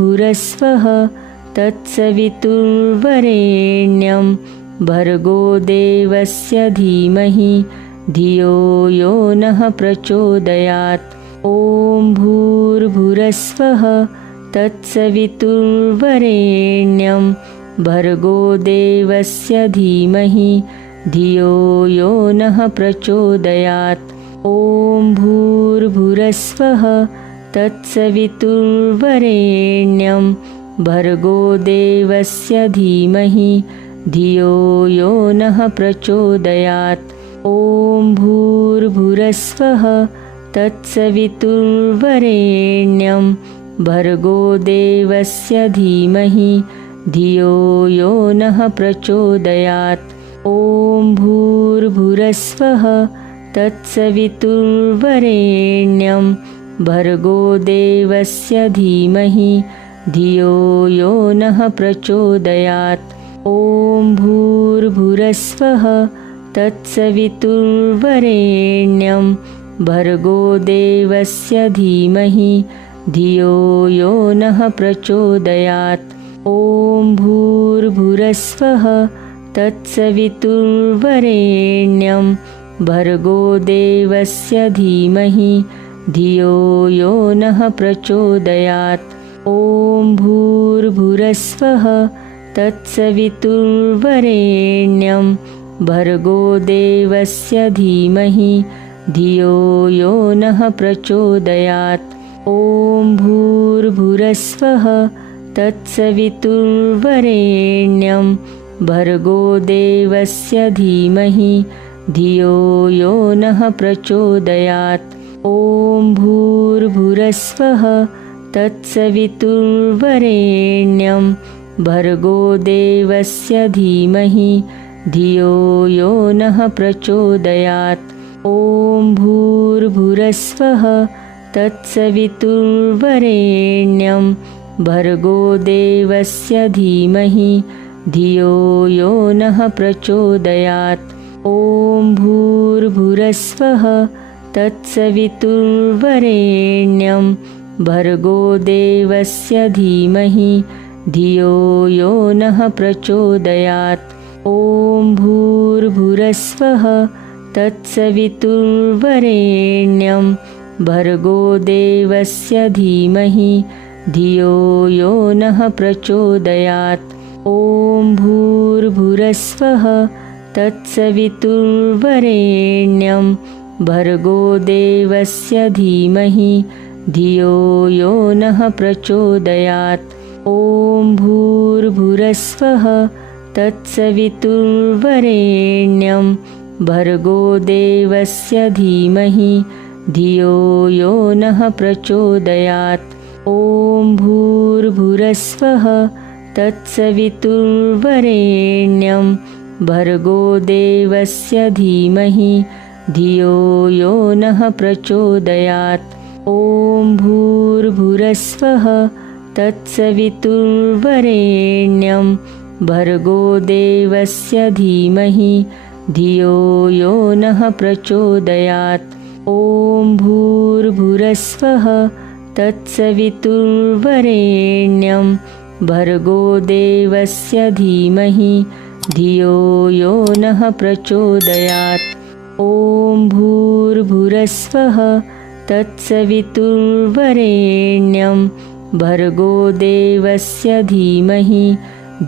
भूर्भुवस्सुः तत्सवितुर्वरेण्यं भर्गो देवस्य धीमहि धियो यो नः प्रचोदयात्। ॐ भूर्भुवस्सुः तत्सवितुर्वरेण्यं भर्गो देवस्य धीमहि धियो यो नः प्रचोदयात्। ॐ भूर्भुवस्सुः तत्सवितुर्वरेण्यं भर्गो देवस्य धीमहि धियो यो नः प्रचोदयात्। ॐ भूर्भुवस्सुः तत्सवितुर्वरेण्यं भर्गो देवस्य धीमहि धियो यो नः प्रचोदयात्। ॐ भूर्भुवस्सुः तत्सवितुर्वरेण्यं भर्गो देवस्य धीमहि धियो यो नः प्रचोदयात्। ॐ भूर्भुवस्सुः तत्सवितुर्वरेण्यं भर्गो देवस्य धीमहि धियो यो नः प्रचोदयात्। ॐ भूर्भुवस्सुः तत्सवितुर्वरेण्यं भर्गो देवस्य धीमहि धियो यो नः प्रचोदयात्। ॐ भूर्भुवस्सुः तत्सवितुर्वरेण्यं भर्गो देवस्य धीमहि धियो यो नः प्रचोदयात्। ॐ भूर्भुवस्सुः तत्सवितुर्वरेण्यं भर्गो देवस्य धीमहि धियो यो नः प्रचोदयात्। ॐ भूर्भुवस्सुः तत्सवितुर्वरेण्यं भर्गो देवस्य धीमहि धियो यो नः प्रचोदयात्। ॐ भूर्भुवस्सुः तत्सवितुर्वरेण्यं भर्गो देवस्य धीमहि धियो यो नः प्रचोदयात्। ॐ भूर्भुवस्सुः तत्सवितुर्वरेण्यं भर्गो देवस्य धीमहि धियो यो नः प्रचोदयात्। ॐ भूर्भुवस्सुः तत्सवितुर्वरेण्यं भर्गो देवस्य धीमहि धियो यो नः प्रचोदयात्। ॐ भूर्भुवस्सुः तत्सवितुर्वरेण्यं भर्गो देवस्य धीमहि धियो यो नः प्रचोदयात्। ॐ भूर्भुवस्सुः तत्सवितुर्वरेण्यं भर्गो देवस्य धीमहि धियो यो नः प्रचोदयात्। ॐ भूर्भुवस्सुः तत्सवितुर्वरेण्यं भर्गो देवस्य धीमहि धियो यो नः प्रचोदयात्। ॐ भूर्भुवस्सुः तत्सवितुर्वरेण्यं भर्गो देवस्य धीमहि धियो यो नः प्रचोदयात्। ॐ भूर्भुवस्सुः तत्सवितुर्वरेण्यं भर्गो देवस्य धीमहि धियो यो नः प्रचोदयात्। ॐ भूर्भुवस्सुः तत्सवितुर्वरेण्यं भर्गो देवस्य धीमहि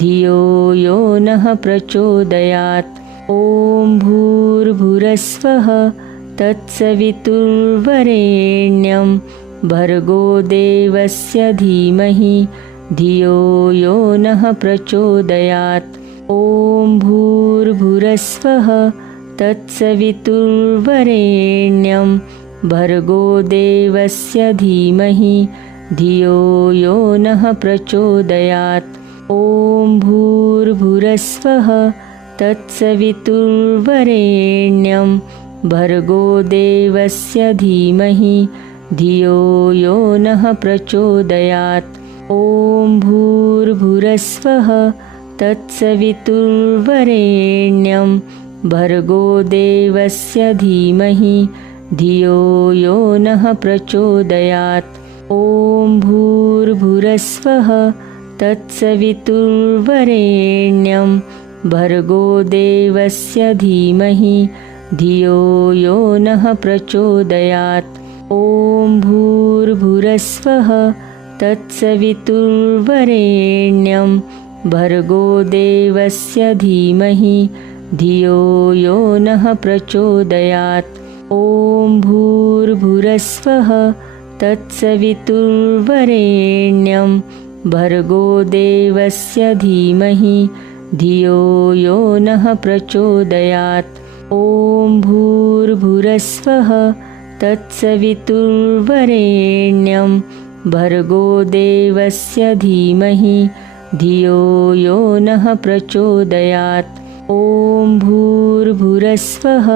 धियो यो नः प्रचोदयात्। ॐ भूर्भुवस्सुः तत्सवितुर्वरेण्यं भर्गो देवस्य धीमहि धियो यो नः प्रचोदयात्। ॐ भूर्भुवस्सुः तत्सवितुर्वरेण्यं भर्गो देवस्य धीमहि धियो यो नः प्रचोदयात्। ॐ भूर्भुवस्सुः तत्सवितुर्वरेण्यं भर्गो देवस्य धीमहि धियो यो नः प्रचोदयात्। ॐ भूर्भुवस्सुः तत्सवितुर्वरेण्यं भर्गो देवस्य धीमहि धियो यो नः प्रचोदयात्। ॐ भूर्भुवस्सुः भूर्भुवस्सुः तत्सवितुर्वरेण्यं भर्गो देवस्य धीमहि धियो यो नः प्रचोदयात्। ॐ भूर्भुवस्सुः तत्सवितुर्वरेण्यं भर्गो देवस्य धीमहि धियो यो नः प्रचोदयात्। ॐ भूर्भुवस्सुः तत्सवितुर्वरेण्यं भर्गो देवस्य धीमहि धियो यो नः प्रचोदयात्। ॐ भूर्भुवस्सुः तत्सवितुर्वरेण्यं भर्गो देवस्य धीमहि धियो यो नः प्रचोदयात्। ॐ भूर्भुवस्सुः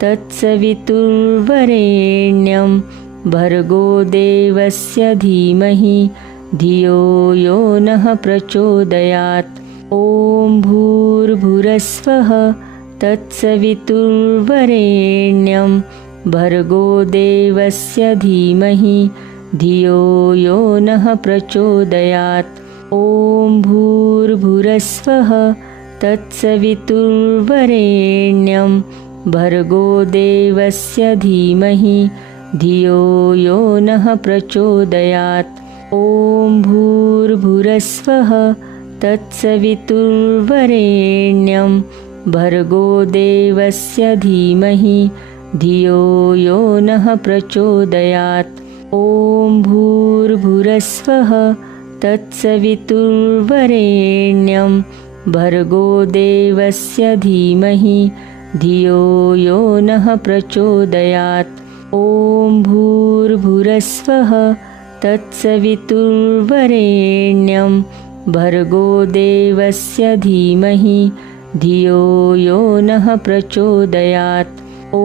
तत्सवितुर्वरेण्यं भर्गो देवस्य धीमहि धियो यो नः प्रचोदयात्। ॐ भूर्भुवस्सुः तत्सवितुर्वरेण्यं भर्गो देवस्य धीमहि धियो यो नः प्रचोदयात्। ॐ भूर्भुवस्सुः तत्सवितुर्वरेण्यं भर्गो देवस्य धीमहि धियो यो नः प्रचोदयात्। ॐ भूर्भुवस्सुः तत्सवितुर्वरेण्यं भर्गो देवस्य धीमहि धियो यो नः प्रचोदयात्। ॐ भूर्भुवस्सुः तत्सवितुर्वरेण्यं भर्गो देवस्य धीमहि धियो यो नः प्रचोदयात्। ॐ भूर्भुवस्सुः तत्सवितुर्वरेण्यं भर्गो देवस्य धीमहि धियो यो नः प्रचोदयात्। ॐ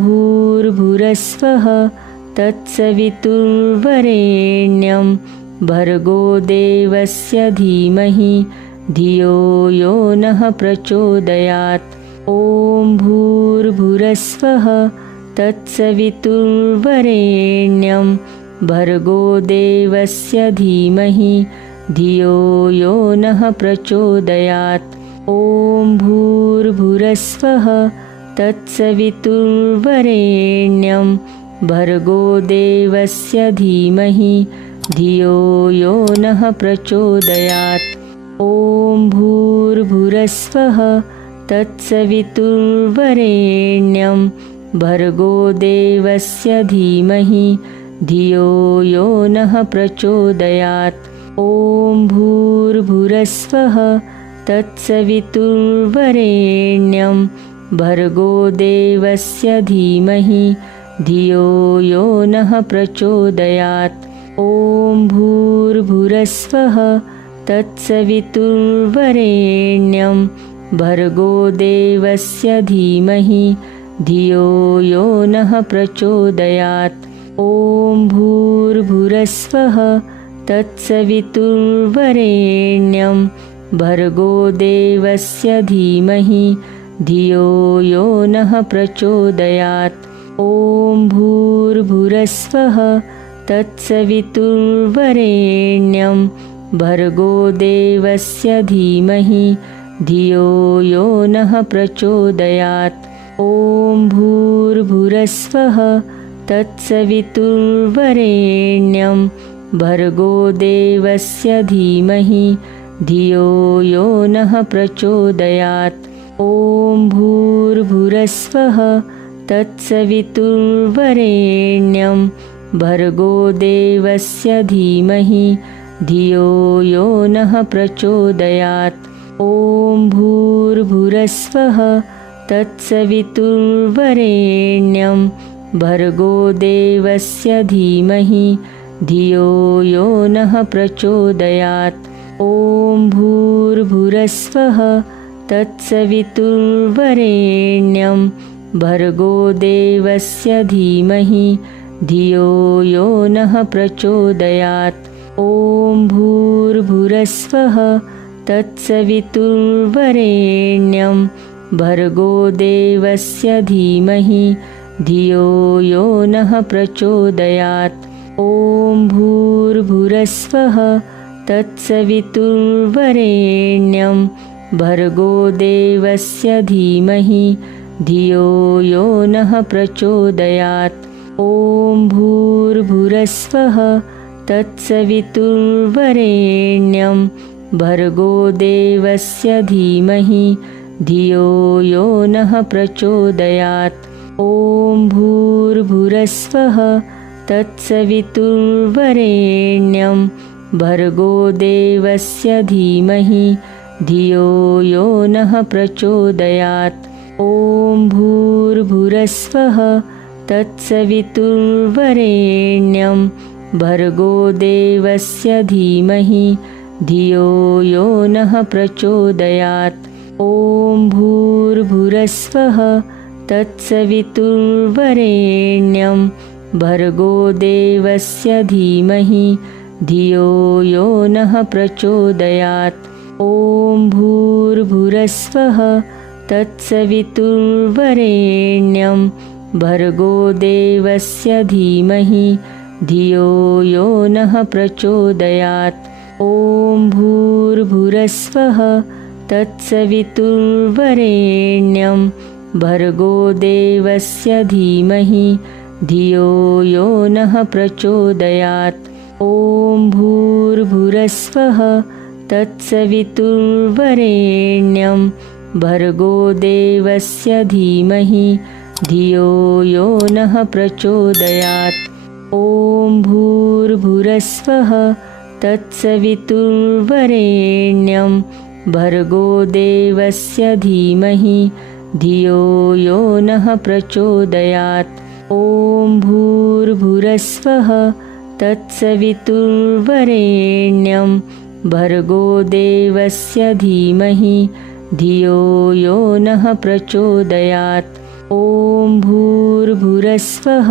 भूर्भुवस्सुः तत्सवितुर्वरेण्यं भर्गो देवस्य धीमहि धियो यो नः प्रचोदयात्। ॐ भूर्भुवस्सुः तत्सवितुर्वरेण्यं भर्गो देवस्य धीमहि धियो यो नः प्रचोदयात्। ॐ भूर्भुवस्सुः तत्सवितुर्वरेण्यं भर्गो देवस्य धीमहि धियो यो नः प्रचोदयात्। ॐ भूर्भुवस्सुः तत्सवितुर्वरेण्यं भर्गो देवस्य धीमहि धियो यो नः प्रचोदयात्। ॐ भूर्भुवस्सुः तत्सवितुर्वरेण्यं भर्गो देवस्य धीमहि धियो यो नः प्रचोदयात्। ॐ भूर्भुवस्सुः तत्सवितुर्वरेण्यं भर्गो देवस्य धीमहि धियो यो नः प्रचोदयात्। ॐ भूर्भुवस्सुः तत्सवितुर्वरेण्यं भर्गो देवस्य धीमहि धियो यो नः प्रचोदयात्। ॐ भूर्भुवस्सुः तत्सवितुर्वरेण्यं भर्गो देवस्य धीमहि धियो यो नः प्रचोदयात्। ॐ भूर्भुवस्सुः तत्सवितुर्वरेण्यं भर्गो देवस्य धीमहि धियो यो नः प्रचोदयात्। ॐ भूर्भुवस्सुः तत्सवितुर्वरेण्यं भर्गो देवस्य धीमहि धियो यो नः प्रचोदयात्। ॐ भूर्भुवस्सुः तत्सवितुर्वरेण्यं भर्गो देवस्य धीमहि धियो यो नः प्रचोदयात्। ॐ भूर्भुवस्सुः तत्सवितुर्वरेण्यं भर्गो देवस्य धीमहि धियो यो नः प्रचोदयात्। ॐ भूर्भुवस्सुः तत्सवितुर्वरेण्यं भर्गो देवस्य धीमहि धियो यो नः प्रचोदयात्। ॐ ॐ भूर्भुवस्सुवः तत्सवितुर्वरेण्यं भर्गो देवस्य धीमहि धियो यो नः प्रचोदयात्। ॐ भूर्भुवस्सुवः तत्सवितुर्वरेण्यं भर्गो देवस्य धीमहि धियो यो नः प्रचोदयात्। ॐ भूर्भुवस्सुवः तत्सवितुर्वरेण्यं भर्गो देवस्य धीमहि धियो यो नः प्रचोदयात्। ॐ भूर्भुवस्सुवः तत्सवितुर्वरेण्यं भर्गो देवस्य धीमहि धियो यो नः प्रचोदयात्। ॐ भूर्भुवस्सुवः तत्सवितुर्वरेण्यं भर्गो देवस्य धीमहि धियो यो नः प्रचोदयात्। ॐ भूर्भुवस्सुवः तत्सवितुर्वरेण्यं भर्गो देवस्य धीमहि धियो यो नः प्रचोदयात्। ॐ भूर्भुवस्सुवः तत्सवितुर्वरेण्यं भर्गो देवस्य धीमहि धियो यो नः प्रचोदयात्। ॐ भूर्भुवस्सुवः तत्सवितुर्वरेण्यं भर्गो देवस्य धीमहि धियो यो नः प्रचोदयात्। ॐ भूर्भुवस्सुवः तत्सवितुर्वरेण्यं भर्गो देवस्य धीमहि धियो यो नः प्रचोदयात्। ॐ भूर्भुवस्सुवः तत्सवितुर्वरेण्यं भर्गो देवस्य धीमहि धियो यो नः प्रचोदयात्। ॐ भूर्भुवस्सुवः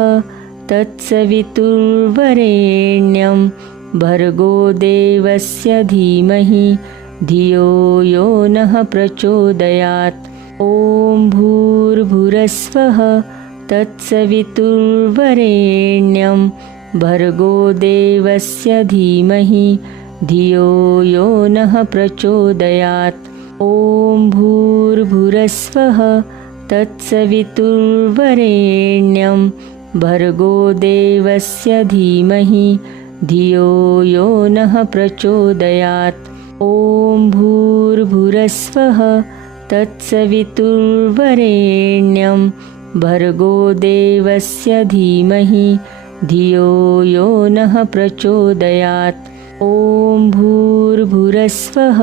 तत्सवितुर्वरेण्यं भर्गो देवस्य धीमहि धियो यो नः प्रचोदयात्। ॐ भूर्भुवस्सुवः तत्सवितुर्वरेण्यं भर्गो देवस्य धीमहि धियो यो नः प्रचोदयात्। ॐ भूर्भुवस्सुवः तत्सवितुर्वरेण्यं भर्गो देवस्य धीमहि धियो यो नः प्रचोदयात्। ॐ भूर्भुवस्सुवः तत्सवितुर्वरेण्यं भर्गो देवस्य धीमहि धियो यो नः प्रचोदयात्। ॐ भूर्भुवस्सुवः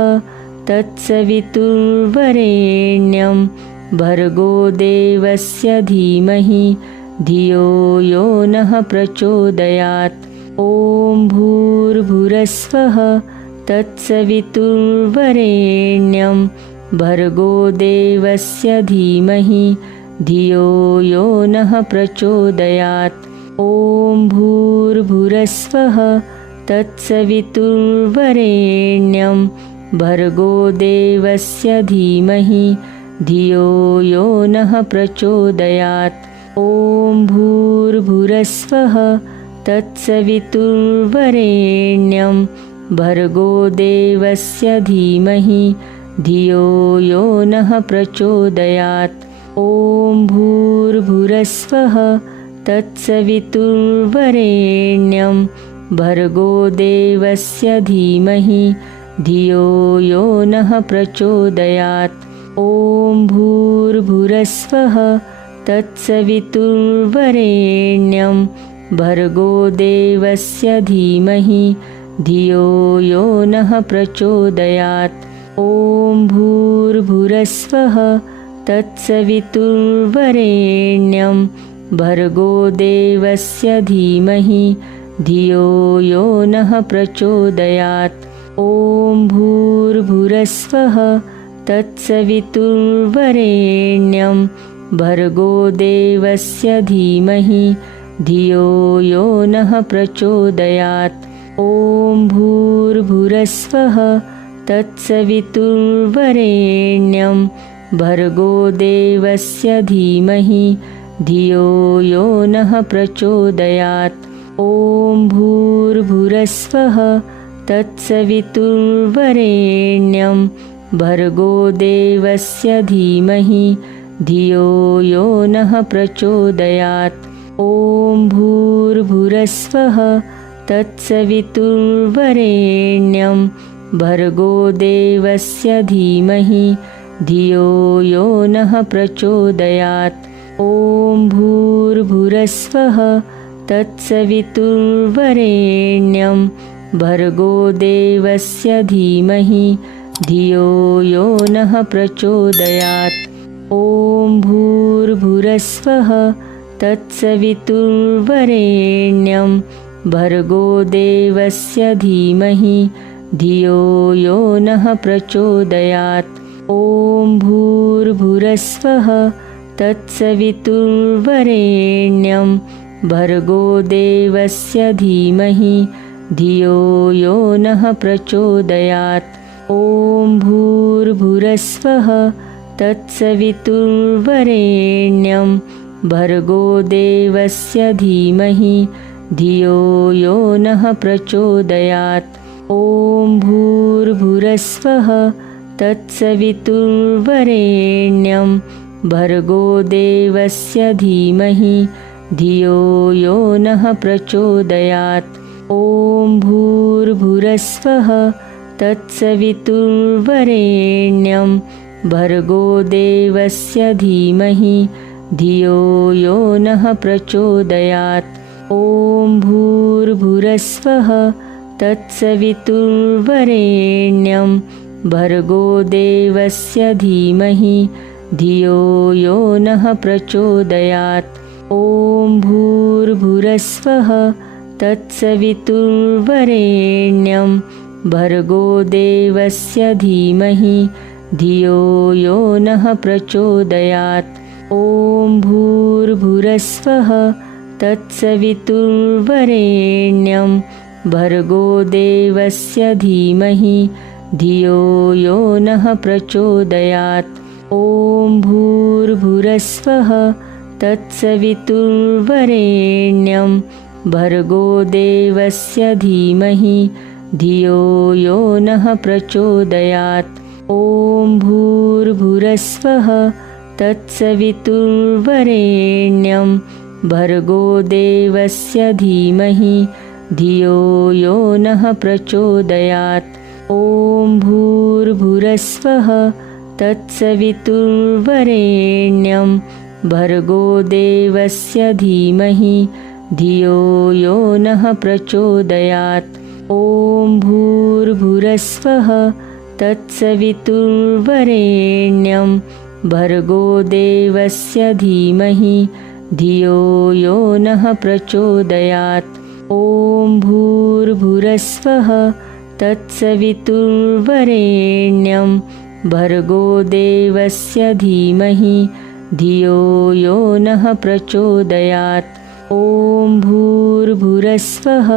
तत्सवितुर्वरेण्यं भर्गो देवस्य धीमहि धियो यो नः प्रचोदयात्। ॐ भूर्भुवस्सुवः तत्सवितुर्वरेण्यं भर्गो देवस्य धीमहि धियो यो नः प्रचोदयात्। ॐ भूर्भुवस्सुवः तत्सवितुर्वरेण्यं भर्गो देवस्य धीमहि धियो यो नः प्रचोदयात्। ॐ भूर्भुवस्सुवः तत्सवितुर्वरेण्यं भर्गो देवस्य धीमहि धियो यो नः प्रचोदयात्। ॐ भूर्भुवस्सुवः तत्सवितुर्वरेण्यं भर्गो देवस्य धीमहि धियो यो नः प्रचोदयात्। ॐ भूर्भुवस्सुवः तत्सवितुर्वरेण्यं भर्गो देवस्य धीमहि धियो यो नः प्रचोदयात्। ॐ भूर्भुवस्सुवः तत्सवितुर्वरेण्यं भर्गो देवस्य धीमहि धियो यो नः प्रचोदयात्। ॐ भूर्भुवस्सुवः तत्सवितुर्वरेण्यं भर्गो देवस्य धीमहि धियो यो नः प्रचोदयात्। ॐ भूर्भुवस्सुवः तत्सवितुर्वरेण्यं भर्गो देवस्य धीमहि धियो यो नः प्रचोदयात्। ॐ भूर्भुवस्सुवः तत्सवितुर्वरेण्यं भर्गो देवस्य धीमहि धियो यो नः प्रचोदयात्। ॐ भूर्भुवस्सुवः तत्सवितुर्वरेण्यं भर्गो देवस्य धीमहि धियो यो नः प्रचोदयात्। ॐ भूर्भुवस्सुवः तत्सवितुर्वरेण्यं भर्गो देवस्य धीमहि धियो यो नः प्रचोदयात्। ॐ भूर्भुवस्सुवः तत्सवितुर्वरेण्यं भर्गो देवस्य धीमहि धियो यो नः प्रचोदयात्। ॐ भूर्भुवस्सुवः तत्सवितुर्वरेण्यं भर्गो देवस्य धीमहि धियो यो नः प्रचोदयात्। ॐ भूर्भुवस्सुवः तत्सवितुर्वरेण्यं भर्गो देवस्य धीमहि धियो यो नः प्रचोदयात्। ॐ भूर्भुवस्सुवः तत्सवितुर्वरेण्यं भर्गो देवस्य धीमहि धियो यो नः प्रचोदयात्। ॐ भूर्भुवस्सुवः तत्सवितुर्वरेण्यं भर्गो देवस्य धीमहि धियो यो नः प्रचोदयात्। ॐ भूर्भुवस्सुवः तत्सवितुर्वरेण्यं भर्गो देवस्य धीमहि धियो यो नः प्रचोदयात्। ॐ भूर्भुवस्सुवः तत्सवितुर्वरेण्यं भर्गो देवस्य धीमहि धियो यो नः प्रचोदयात्। ॐ भूर्भुवस्सुवः तत्सवितुर्वरेण्यं भर्गो देवस्य धीमहि धियो यो नः प्रचोदयात्। ॐ भूर्भुवस्सुवः तत्सवितुर्वरेण्यं भर्गो देवस्य धीमहि धियो यो नः प्रचोदयात्। ॐ भूर्भुवस्सुवः तत्सवितुर्वरेण्यं भर्गो देवस्य धीमहि धियो यो नः प्रचोदयात्। ॐ भूर्भुवस्सुवः तत्सवितुर्वरेण्यं भर्गो देवस्य धीमहि धियो यो नः प्रचोदयात्। ॐ भूर्भुवस्सुवः तत्सवितुर्वरेण्यं भर्गो देवस्य धीमहि धियो यो नः प्रचोदयात्। ॐ भूर्भुवस्सुवः तत्सवितुर्वरेण्यं भर्गो देवस्य धीमहि धियो यो नः प्रचोदयात्। ॐ भूर्भुवस्सुवः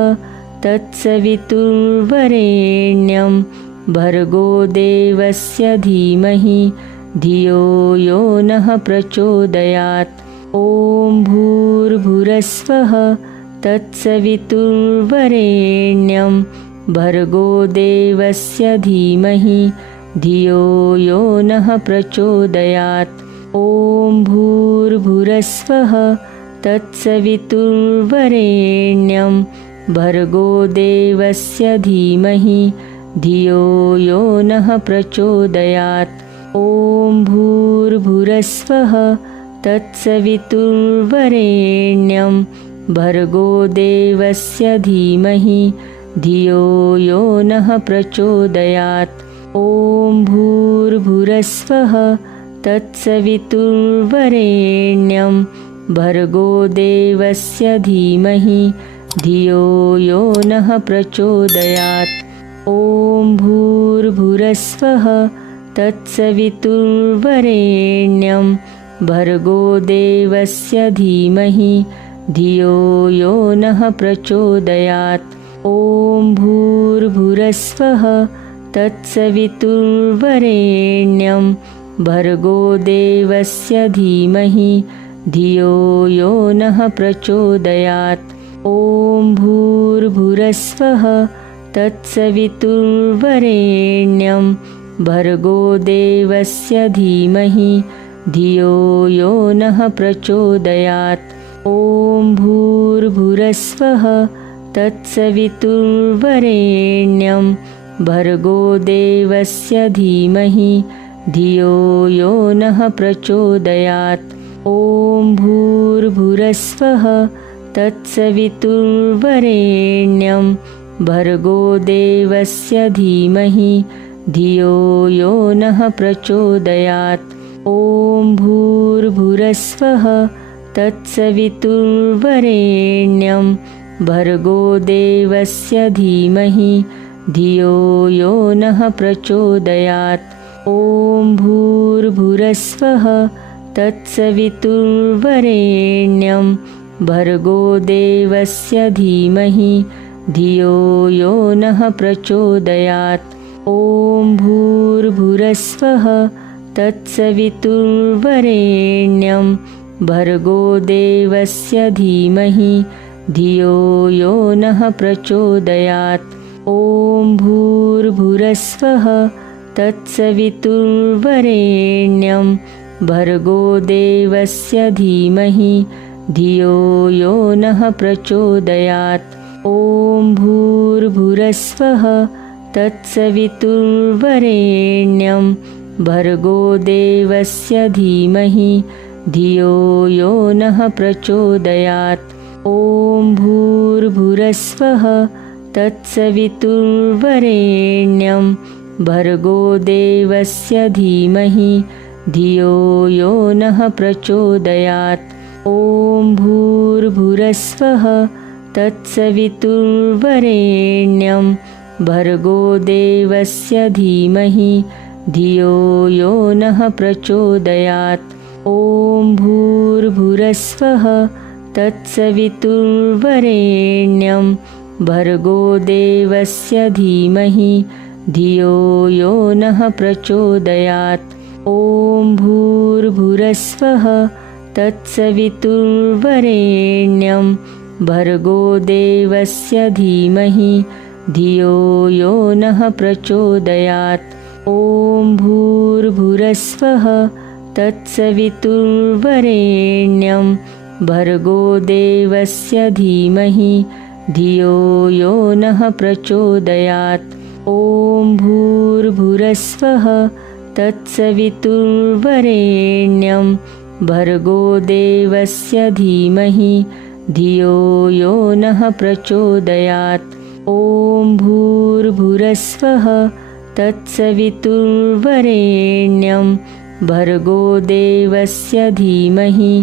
तत्सवितुर्वरेण्यं भर्गो देवस्य धीमहि धियो यो नः प्रचोदयात्। ॐ भूर्भुवस्सुवः तत्सवितुर्वरेण्यं भर्गो देवस्य धीमहि धियो यो नः प्रचोदयात्। ॐ भूर्भुवस्सुवः तत्सवितुर्वरेण्यं भर्गो देवस्य धीमहि धियो यो नः प्रचोदयात्। ॐ भूर्भुवस्सुवः तत्सवितुर्वरेण्यं भर्गो देवस्य धीमहि धियो यो नः प्रचोदयात्। ॐ भूर्भुवस्सुवः तत्सवितुर्वरेण्यं भर्गो देवस्य धीमहि धियो यो नः प्रचोदयात्। ॐ भूर्भुवस्सुवः तत्सवितुर्वरेण्यं भर्गो देवस्य धीमहि धियो यो नः प्रचोदयात्। ॐ भूर्भुवस्सुवः तत्सवितुर्वरेण्यं भर्गो देवस्य धीमहि धियो यो नः प्रचोदयात्। ॐ भूर्भुवस्सुवः तत्सवितुर्वरेण्यं भर्गो देवस्य धीमहि धियो यो नः प्रचोदयात् ॐ भूर्भुवस्सुवः तत्सवितुर्वरेण्यं भर्गो देवस्य धीमहि धियो यो नः प्रचोदयात् ॐ भूर्भुवस्सुवः तत्सवितुर्वरेण्यं भर्गो देवस्य धीमहि धियो यो नः प्रचोदयात् ॐ भूर्भुवस्सुवः तत्सवितुर्वरेण्यं भर्गो देवस्य धीमहि धियो यो नः प्रचोदयात् ॐ भूर्भुवस्सुवः तत्सवितुर्वरेण्यं भर्गो देवस्य धीमहि धियो यो नः प्रचोदयात् ॐ भूर्भुवस्सुवः तत्सवितुर्वरेण्यं भर्गो देवस्य धीमहि धियो यो नः प्रचोदयात् ॐ भूर्भुवस्सुवः तत्सवितुर्वरेण्यं भर्गो देवस्य धीमहि धियो यो नः प्रचोदयात् ॐ भूर्भुवस्सुवः तत्सवितुर्वरेण्यं भर्गो देवस्य धीमहि धियो यो नः प्रचोदयात् ॐ भूर्भुवस्सुवः तत्सवितुर्वरेण्यं भर्गो देवस्य धीमहि धियो यो नः प्रचोदयात् ॐ भूर्भुवस्सुवः तत्सवितुर्वरेण्यं भर्गो देवस्य धीमहि धियो यो नः प्रचोदयात् ॐ भूर्भुवस्सुवः तत्सवितुर्वरेण्यं भर्गो देवस्य धीमहि धियो यो नः प्रचोदयात् ॐ भूर्भुवस्सुवः तत्सवितुर्वरेण्यं भर्गो देवस्य धीमहि धियो यो नः प्रचोदयात् ॐ भूर्भुवस्सुवः तत्सवितुर्वरेण्यं भर्गो देवस्य धीमहि धियो यो नः प्रचोदयात् ॐ भूर्भुवस्सुवः तत्सवितुर्वरेण्यं भर्गो देवस्य धीमहि धियो यो नः प्रचोदयात् ॐ भूर्भुवस्सुवः तत्सवितुर्वरेण्यं भर्गो देवस्य धीमहि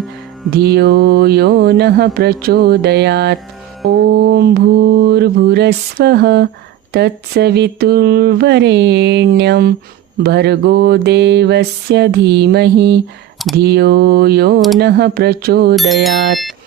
धियो यो नः प्रचोदयात् ॐ भूर्भुवस्सुवः तत्सवितुर्वरेण्यं भर्गो देवस्य धीमहि धियो यो नः प्रचोदयात्।